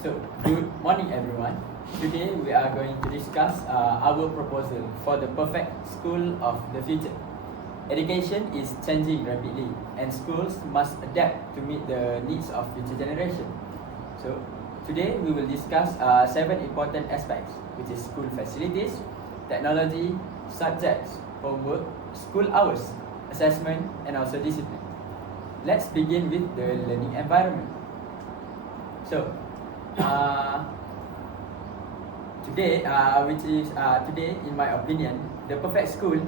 So, good morning everyone. Today we are going to discuss our proposal for the perfect school of the future. Education is changing rapidly and schools must adapt to meet the needs of future generation. So, today we will discuss 7 important aspects, which is school facilities, technology, subjects, homework, school hours, assessment and also discipline. Let's begin with the learning environment. So, today, today, in my opinion, the perfect school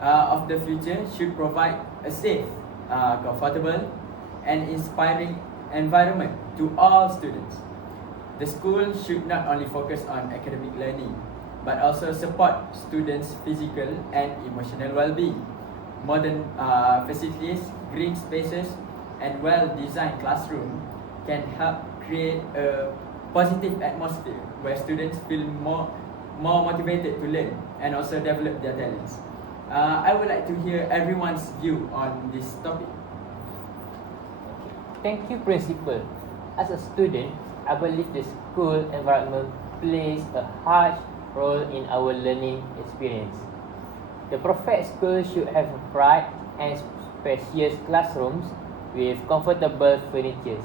of the future should provide a safe, comfortable, and inspiring environment to all students. The school should not only focus on academic learning, but also support students' physical and emotional well-being. Modern facilities, green spaces, and well-designed classroom can help create a positive atmosphere where students feel more motivated to learn and also develop their talents. I would like to hear everyone's view on this topic. Thank you, Principal. As a student, I believe the school environment plays a huge role in our learning experience. The perfect school should have bright and spacious classrooms with comfortable furniture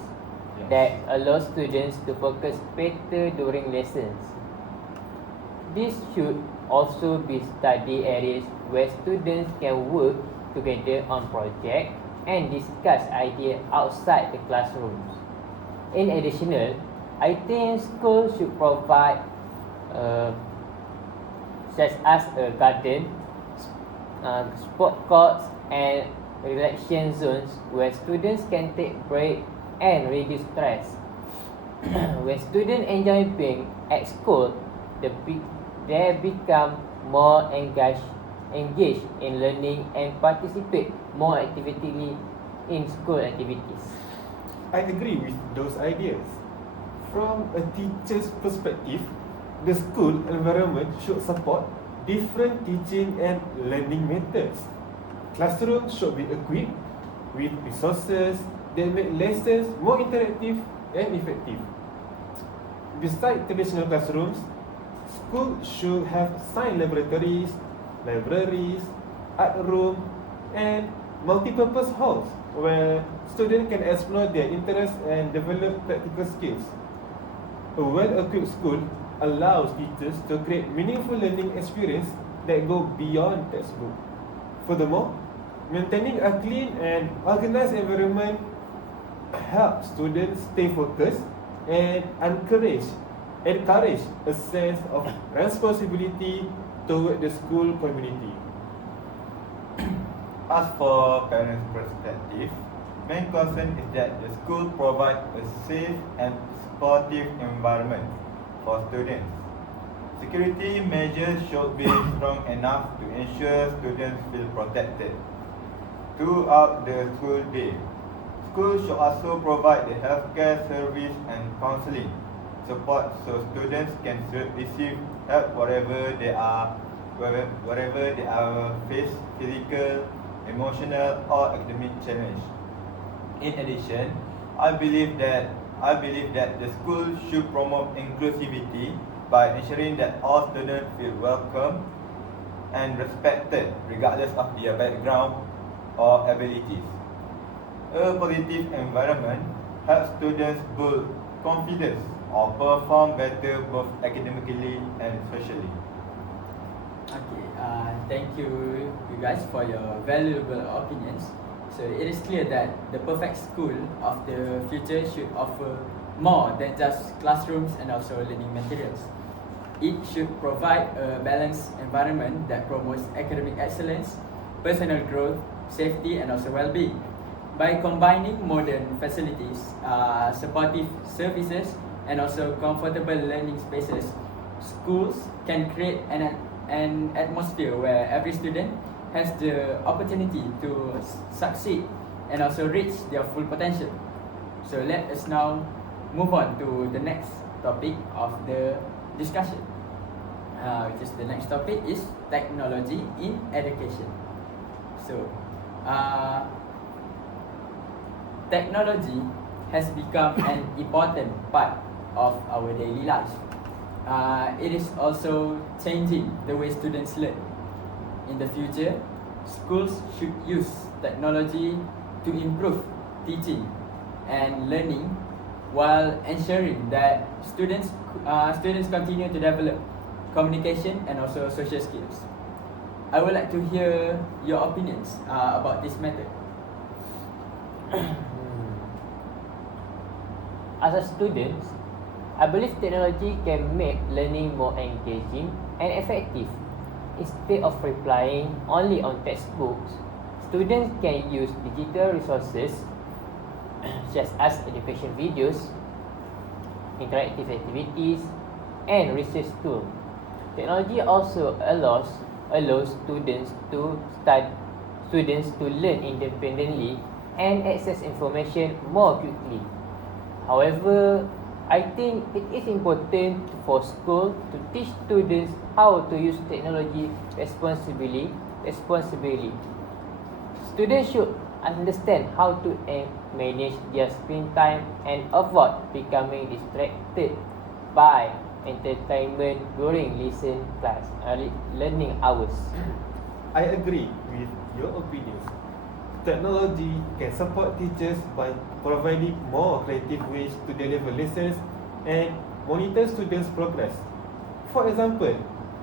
that allow students to focus better during lessons. This should also be study areas where students can work together on projects and discuss ideas outside the classrooms. In addition, I think schools should provide such as a garden, sport courts and relaxation zones where students can take breaks and reduce stress. When students enjoy being at school, they become more engaged in learning and participate more actively in school activities. I agree with those ideas. From a teacher's perspective, the school environment should support different teaching and learning methods. Classrooms should be equipped with resources that make lessons more interactive and effective. Besides traditional classrooms, schools should have science laboratories, libraries, art room, and multi-purpose halls where students can explore their interests and develop practical skills. A well-equipped school allows teachers to create meaningful learning experience that go beyond textbook. Furthermore, maintaining a clean and organized environment helps students stay focused and encourage a sense of responsibility toward the school community. As for parents' perspective, main concern is that the school provides a safe and supportive environment for students. Security measures should be strong enough to ensure students feel protected throughout the school day. Schools should also provide the healthcare service and counseling support so students can receive help wherever they are face physical, emotional or academic challenge. In addition, I believe that the school should promote inclusivity by ensuring that all students feel welcome and respected regardless of their background or abilities. A positive environment helps students build confidence or perform better both academically and socially. Okay, thank you guys for your valuable opinions. So it is clear that the perfect school of the future should offer more than just classrooms and also learning materials. It should provide a balanced environment that promotes academic excellence, personal growth, safety and also well-being. By combining modern facilities, supportive services and also comfortable learning spaces, schools can create an atmosphere where every student has the opportunity to succeed and also reach their full potential. So let us now move on to the next topic of the discussion, which is the next topic is technology in education. So, technology has become an important part of our daily lives. It is also changing the way students learn. In the future, schools should use technology to improve teaching and learning while ensuring that students continue to develop communication and also social skills. I would like to hear your opinions about this method. As a student, I believe technology can make learning more engaging and effective. Instead of relying only on textbooks, students can use digital resources such as education videos, interactive activities, and research tools. Technology also allows students to learn independently and access information more quickly. However, I think it is important for school to teach students how to use technology responsibly. Students should understand how to manage their screen time and avoid becoming distracted by entertainment during learning hours. I agree with your opinions. Technology can support teachers by providing more creative ways to deliver lessons and monitor students' progress. For example,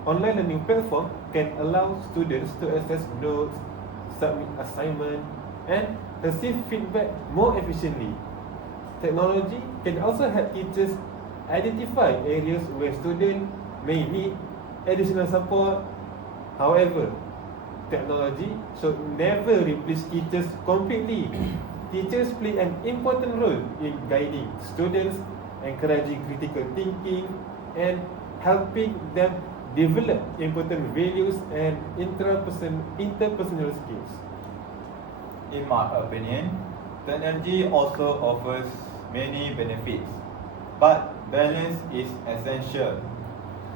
online learning platform can allow students to access notes, submit assignments, and receive feedback more efficiently. Technology can also help teachers identify areas where students may need additional support. However, technology should never replace teachers completely. Teachers play an important role in guiding students, encouraging critical thinking, and helping them develop important values and interpersonal skills. In my opinion, technology also offers many benefits, but balance is essential.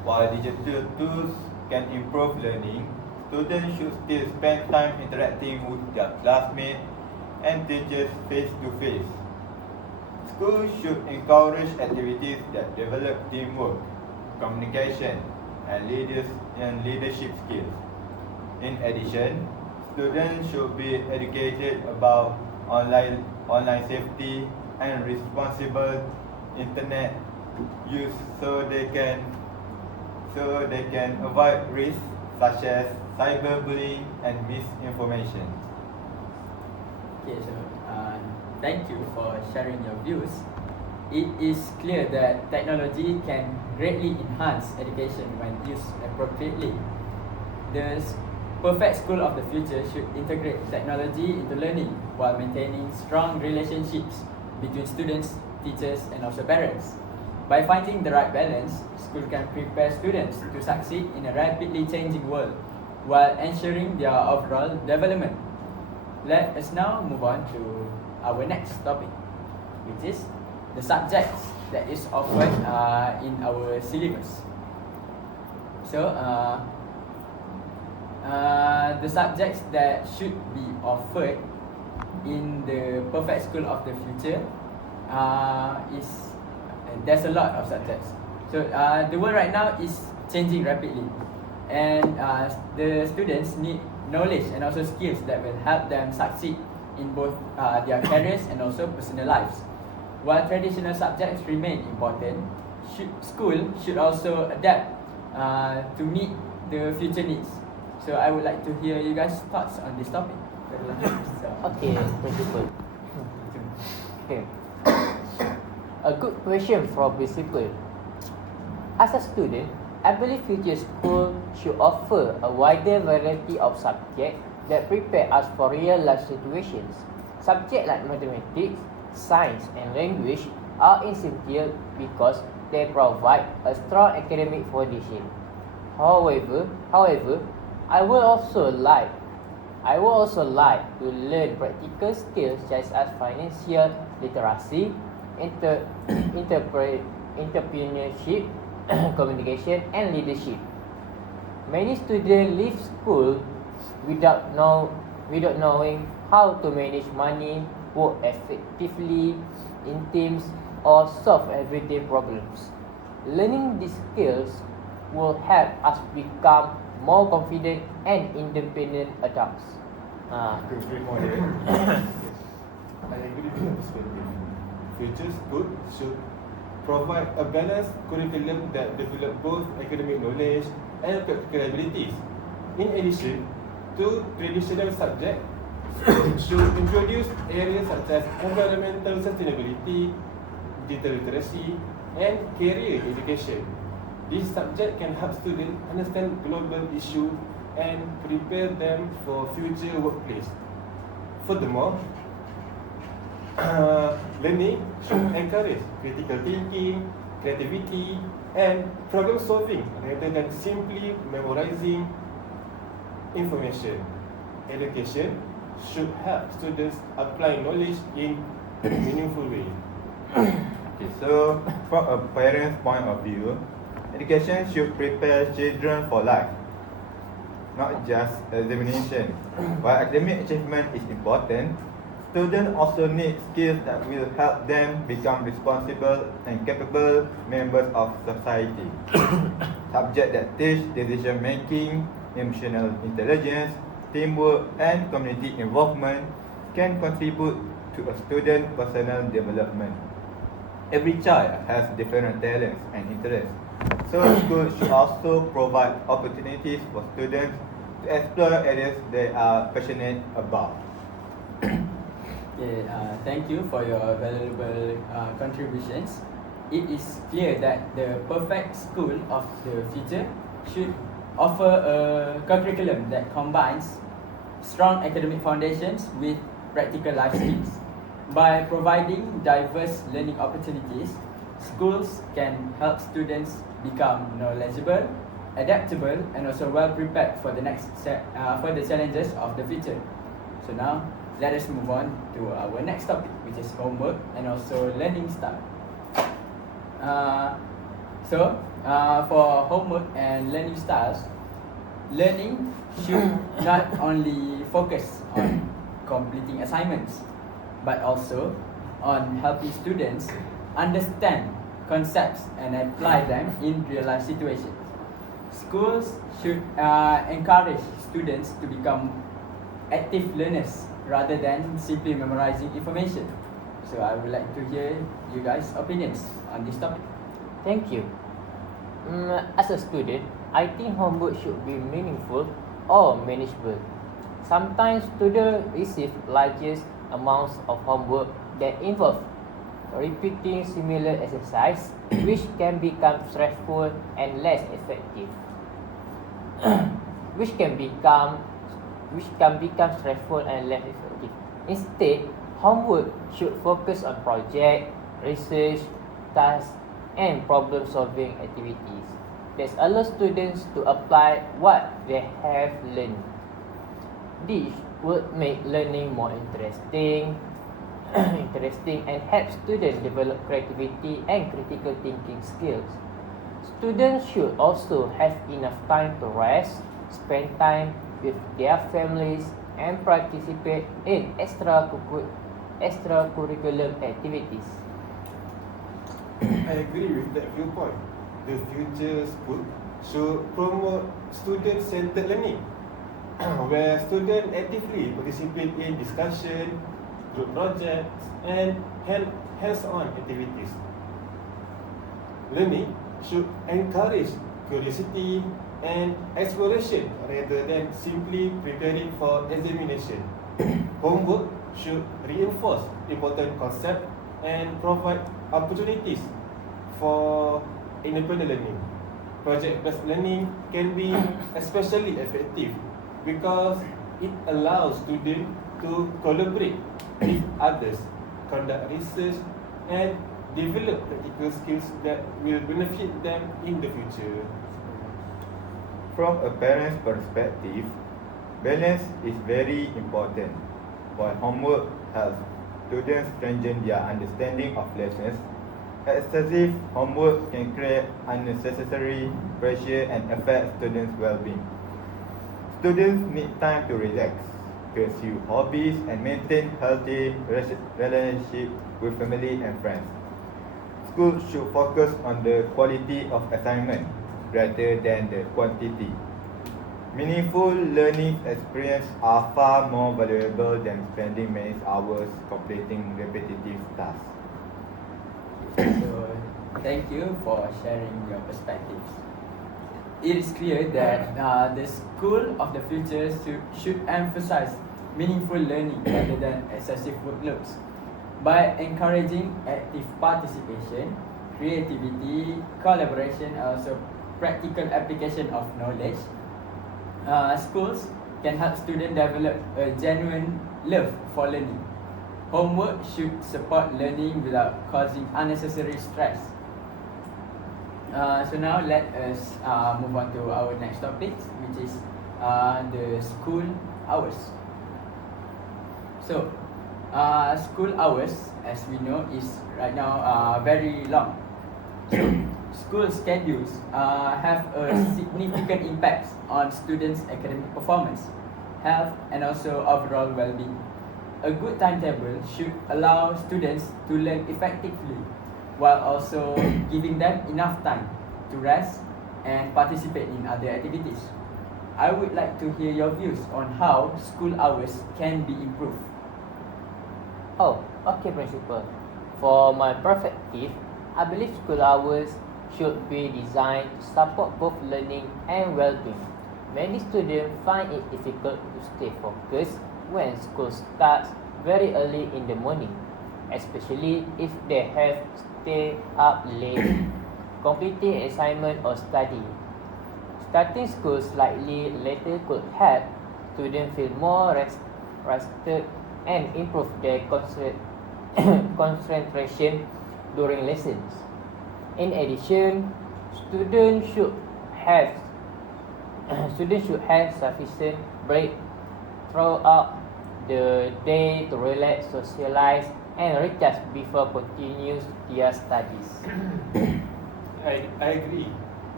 While digital tools can improve learning, students should still spend time interacting with their classmates and teachers face to face. Schools should encourage activities that develop teamwork, communication, and leadership skills. In addition, students should be educated about online safety and responsible internet use so they can avoid risks such as cyberbullying and misinformation. Okay, so thank you for sharing your views. It is clear that technology can greatly enhance education when used appropriately. The perfect school of the future should integrate technology into learning while maintaining strong relationships between students, teachers, and also parents. By finding the right balance, school can prepare students to succeed in a rapidly changing world while ensuring their overall development. Let us now move on to our next topic, which is the subjects that is offered in our syllabus. So, the subjects that should be offered in the perfect school of the future is there's a lot of subjects. So, the world right now is changing rapidly, and the students need knowledge and also skills that will help them succeed in both their careers and also personal lives. While traditional subjects remain important, school should also adapt to meet the future needs. So I would like to hear you guys' thoughts on this topic. Okay, principal. Okay. A good question from principal. As a student, I believe future school should offer a wider variety of subjects that prepare us for real life situations. Subjects like mathematics, science, and language are essential because they provide a strong academic foundation. However, I would also like to learn practical skills such as financial literacy, entrepreneurship, communication, and leadership. Many students leave school without knowing how to manage money, work effectively in teams, or solve everyday problems. Learning these skills will help us become more confident and independent adults. To bring more there. Yes. I agree with the perspective. Future school should provide a balanced curriculum that develop both academic knowledge and practical abilities. In addition to traditional subjects, should introduce areas such as environmental sustainability, digital literacy, and career education. This subject can help students understand global issues and prepare them for future workplace. Furthermore, learning should encourage critical thinking, creativity, and problem solving rather than simply memorizing information. Education should help students apply knowledge in a meaningful way. Okay, so from a parent's point of view, education should prepare children for life, not just examination. While academic achievement is important, students also need skills that will help them become responsible and capable members of society. Subjects that teach decision making, emotional intelligence, teamwork, and community involvement can contribute to a student's personal development. Every child has different talents and interests, so schools should also provide opportunities for students to explore areas they are passionate about. Okay, thank you for your valuable contributions. It is clear that the perfect school of the future should offer a curriculum that combines strong academic foundations with practical life skills. By providing diverse learning opportunities, schools can help students become knowledgeable, adaptable, and also well prepared for for the challenges of the future. So now, let us move on to our next topic, which is homework and also learning style. For homework and learning styles, learning should not only focus on completing assignments, but also on helping students understand concepts and apply them in real life situations. Schools should encourage students to become active learners rather than simply memorizing information. So I would like to hear you guys' opinions on this topic. Thank you. As a student, I think homework should be meaningful or manageable. Sometimes students receive largest amounts of homework that involve repeating similar exercise, which can become stressful and less effective. which can become stressful and less effective. Instead, homework should focus on project, research, tasks, and problem-solving activities that allow students to apply what they have learned. This would make learning more interesting and help students develop creativity and critical thinking skills. Students should also have enough time to rest, spend time with their families, and participate in extracurricular activities. I agree with that viewpoint. The future school should promote student-centered learning, where students actively participate in discussion, group projects, and hands-on activities. Learning should encourage curiosity and exploration rather than simply preparing for examination. Homework should reinforce important concepts and provide opportunities for independent learning. Project-based learning can be especially effective because it allows students to collaborate with others, conduct research, and develop practical skills that will benefit them in the future. From a parent's perspective, balance is very important. While homework helps students strengthen their understanding of lessons, excessive homework can create unnecessary pressure and affect students' well-being. Students need time to relax, pursue hobbies, and maintain healthy relationships with family and friends. schools should focus on the quality of assignment rather than the quantity. Meaningful learning experiences are far more valuable than spending many hours completing repetitive tasks. So, thank you for sharing your perspectives. It is clear that the school of the future should emphasize meaningful learning rather than excessive workloads. By encouraging active participation, creativity, collaboration, and also practical application of knowledge, schools can help students develop a genuine love for learning. Homework should support learning without causing unnecessary stress. So now let us move on to our next topic, which is the school hours. So, school hours, as we know, is right now very long. So, school schedules have a significant impact on students' academic performance, health, and also overall well-being. A good timetable should allow students to learn effectively while also giving them enough time to rest and participate in other activities. I would like to hear your views on how school hours can be improved. Oh, okay, Principal. For my perspective, I believe school hours should be designed to support both learning and well-being. Many students find it difficult to stay focused when school starts very early in the morning, especially if they have to stay up late completing assignment or study. Starting school slightly later could help students feel more rested and improve their concentration during lessons. In addition, students should have sufficient break throughout the day to relax, socialize, and recharge before continuing their studies. I agree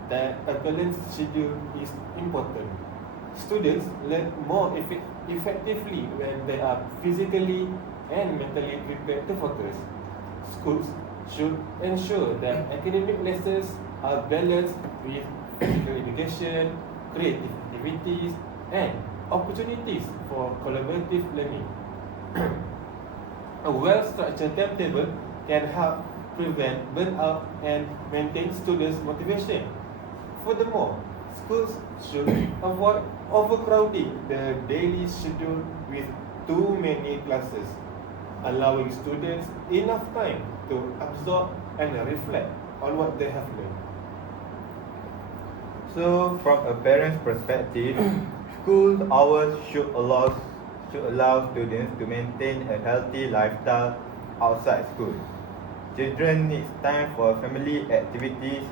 that a balanced schedule is important. Students learn more effectively when they are physically and mentally prepared to focus. Schools should ensure that academic lessons are balanced with physical education, creative activities, and opportunities for collaborative learning. A well-structured timetable can help prevent burnout and maintain students' motivation. Furthermore, schools should avoid overcrowding the daily schedule with too many classes, allowing students enough time to absorb and reflect on what they have learned. So, from a parent's perspective, school hours should allow students to maintain a healthy lifestyle outside school. Children need time for family activities,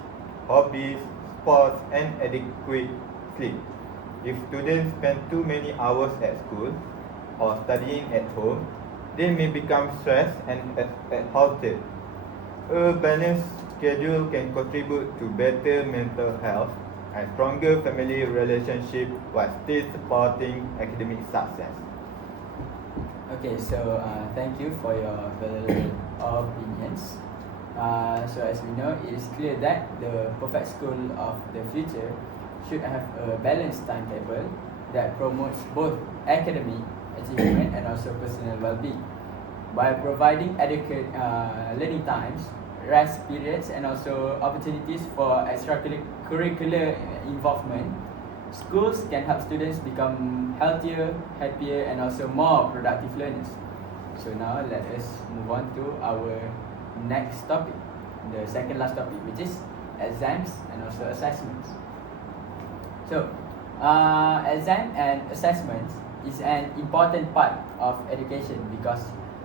hobbies, sports, and adequate sleep. If students spend too many hours at school or studying at home, they may become stressed and exhausted. A balanced schedule can contribute to better mental health and stronger family relationships while still supporting academic success. Okay, so thank you for your valuable opinions. So as we know, it is clear that the perfect school of the future should have a balanced timetable that promotes both academic achievement and also personal well-being. By providing adequate learning times, rest periods, and also opportunities for extracurricular involvement, schools can help students become healthier, happier, and also more productive learners. So now let us move on to our next topic, the second last topic, which is exams and also assessments. So, exam and assessments is an important part of education because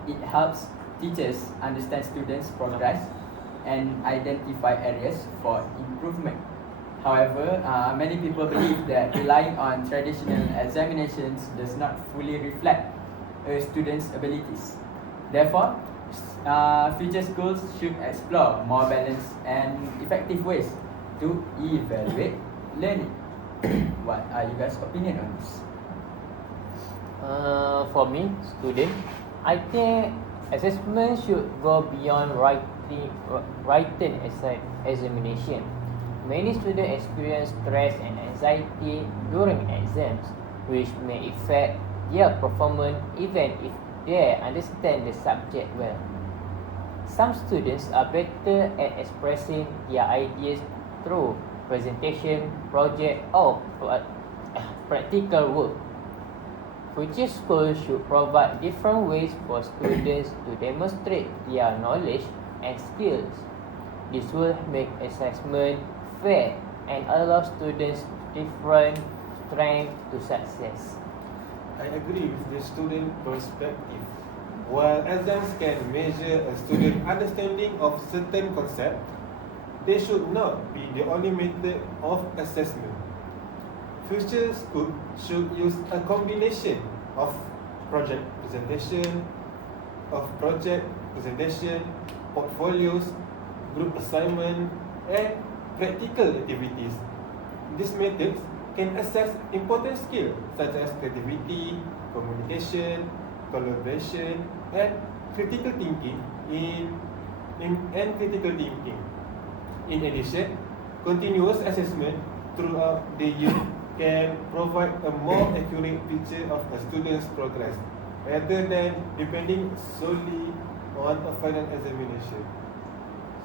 it helps teachers understand students' progress and identify areas for improvement. However, many people believe that relying on traditional examinations does not fully reflect a student's abilities. Therefore, future schools should explore more balanced and effective ways to evaluate learning. What are you guys' opinion on this? For me, student, I think assessment should go beyond written examination. Many students experience stress and anxiety during exams, which may affect their performance even if they understand the subject well. Some students are better at expressing their ideas through presentation, project, or practical work. Future schools should provide different ways for students to demonstrate their knowledge and skills. This will make assessment fair and allow students different strength to success. I agree with the student perspective. While exams can measure a student's understanding of certain concepts, they should not be the only method of assessment. Future schools should use a combination of project presentation, portfolios, group assignment, and practical activities. These methods can assess important skills such as creativity, communication, collaboration, and critical thinking. In addition, continuous assessment throughout the year can provide a more accurate picture of a student's progress rather than depending solely on a final examination.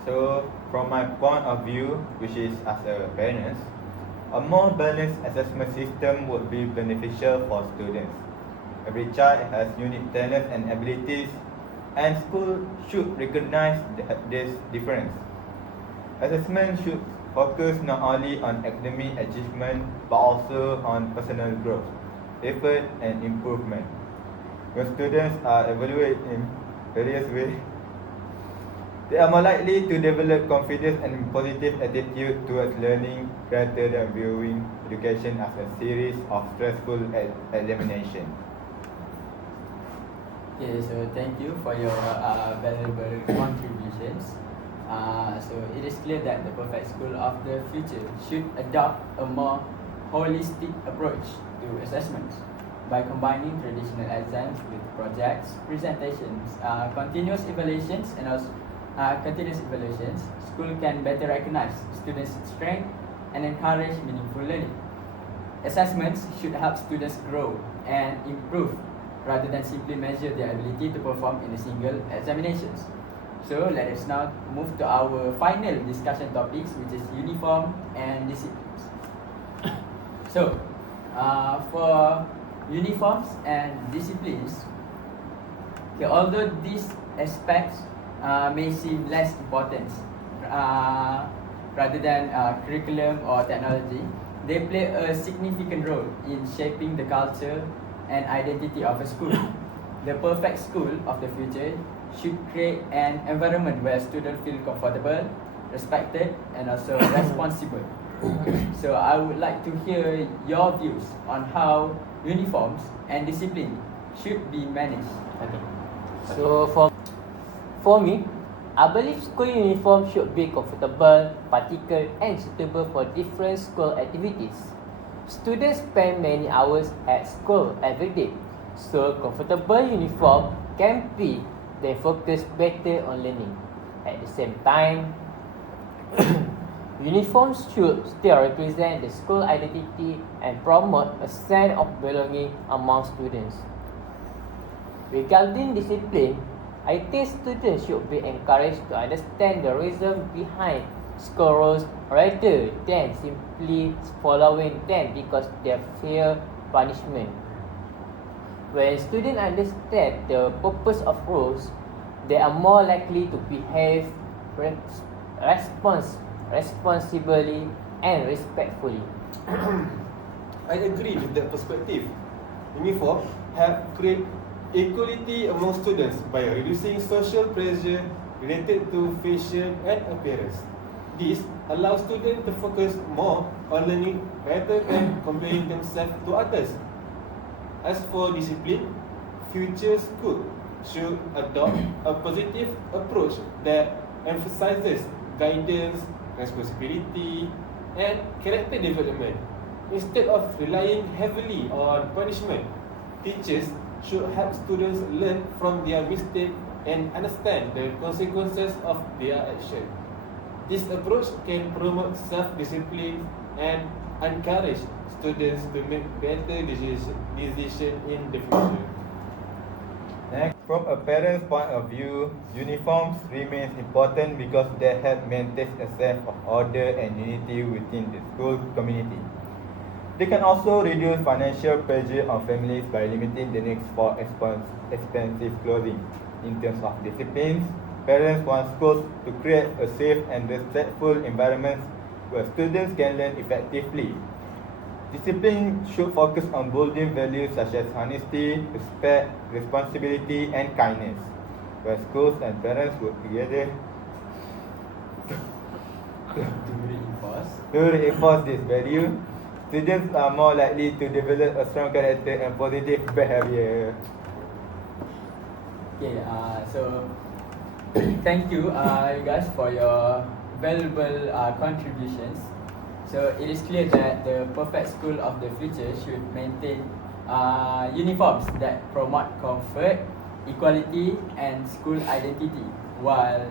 So, from my point of view, which is as a parent, a more balanced assessment system would be beneficial for students. Every child has unique talents and abilities, and school should recognize this difference. Assessment should focus not only on academic achievement but also on personal growth, effort, and improvement. When students are evaluated in various ways, they are more likely to develop confidence and positive attitude towards learning rather than viewing education as a series of stressful examinations. Okay, so thank you for your valuable contributions. So it is clear that the perfect school of the future should adopt a more holistic approach to assessments by combining traditional exams with projects, presentations, continuous evaluations, and also continuous evaluations. School can better recognize students' strength and encourage meaningful learning. Assessments should help students grow and improve rather than simply measure their ability to perform in a single examinations. So let us now move to our final discussion topics, which is uniform and disciplines. So, for uniforms and disciplines, okay, although these aspects may seem less important rather than curriculum or technology, they play a significant role in shaping the culture and identity of a school. The perfect school of the future should create an environment where students feel comfortable, respected, and also responsible. So I would like to hear your views on how uniforms and discipline should be managed. Okay. So for me, I believe school uniform should be comfortable, practical, and suitable for different school activities. Students spend many hours at school every day, so comfortable uniform can be they focus better on learning. At the same time, uniforms should still represent the school identity and promote a sense of belonging among students. Regarding discipline, I think students should be encouraged to understand the reason behind school rules rather than simply following them because they fear punishment. When students understand the purpose of rules, they are more likely to behave responsibly and respectfully. I agree with that perspective. Uniform help create equality among students by reducing social pressure related to fashion and appearance. This allows students to focus more on learning rather than comparing themselves to others. As for discipline, future schools should adopt a positive approach that emphasizes guidance, responsibility, and character development. Instead of relying heavily on punishment, teachers should help students learn from their mistakes and understand the consequences of their action. This approach can promote self-discipline and encourage students to make better decision in the future. Next, from a parent's point of view, uniforms remains important because they help maintain a sense of order and unity within the school community. They can also reduce financial pressure on families by limiting the needs for expensive clothing. In terms of disciplines, parents want schools to create a safe and respectful environment where students can learn effectively. Discipline should focus on building values such as honesty, respect, responsibility, and kindness. Where schools and parents work together to reinforce this value, students are more likely to develop a strong character and positive behavior. Okay, so thank you, you guys, for your valuable contributions. So it is clear that the perfect school of the future should maintain uniforms that promote comfort, equality, and school identity, while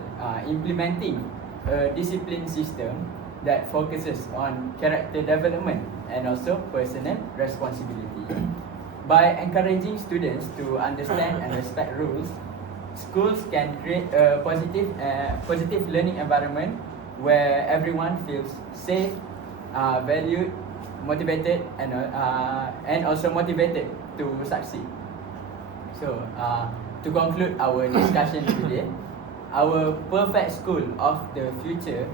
implementing a discipline system that focuses on character development and also personal responsibility. By encouraging students to understand and respect rules, schools can create a positive learning environment where everyone feels safe, valued, motivated, and also motivated to succeed. So, to conclude our discussion today, our perfect school of the future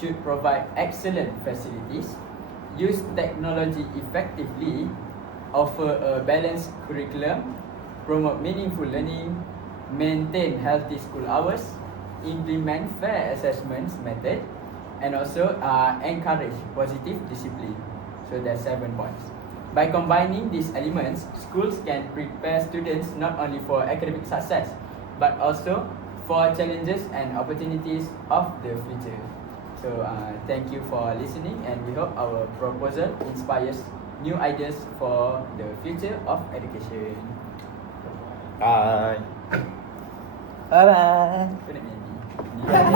should provide excellent facilities, use technology effectively, offer a balanced curriculum, promote meaningful learning, maintain healthy school hours, implement fair assessments method, and also encourage positive discipline. So there's 7 points. By combining these elements, schools can prepare students not only for academic success, but also for challenges and opportunities of the future. So thank you for listening, and we hope our proposal inspires new ideas for the future of education. Bye. Bye bye. Kau nak nyanyi?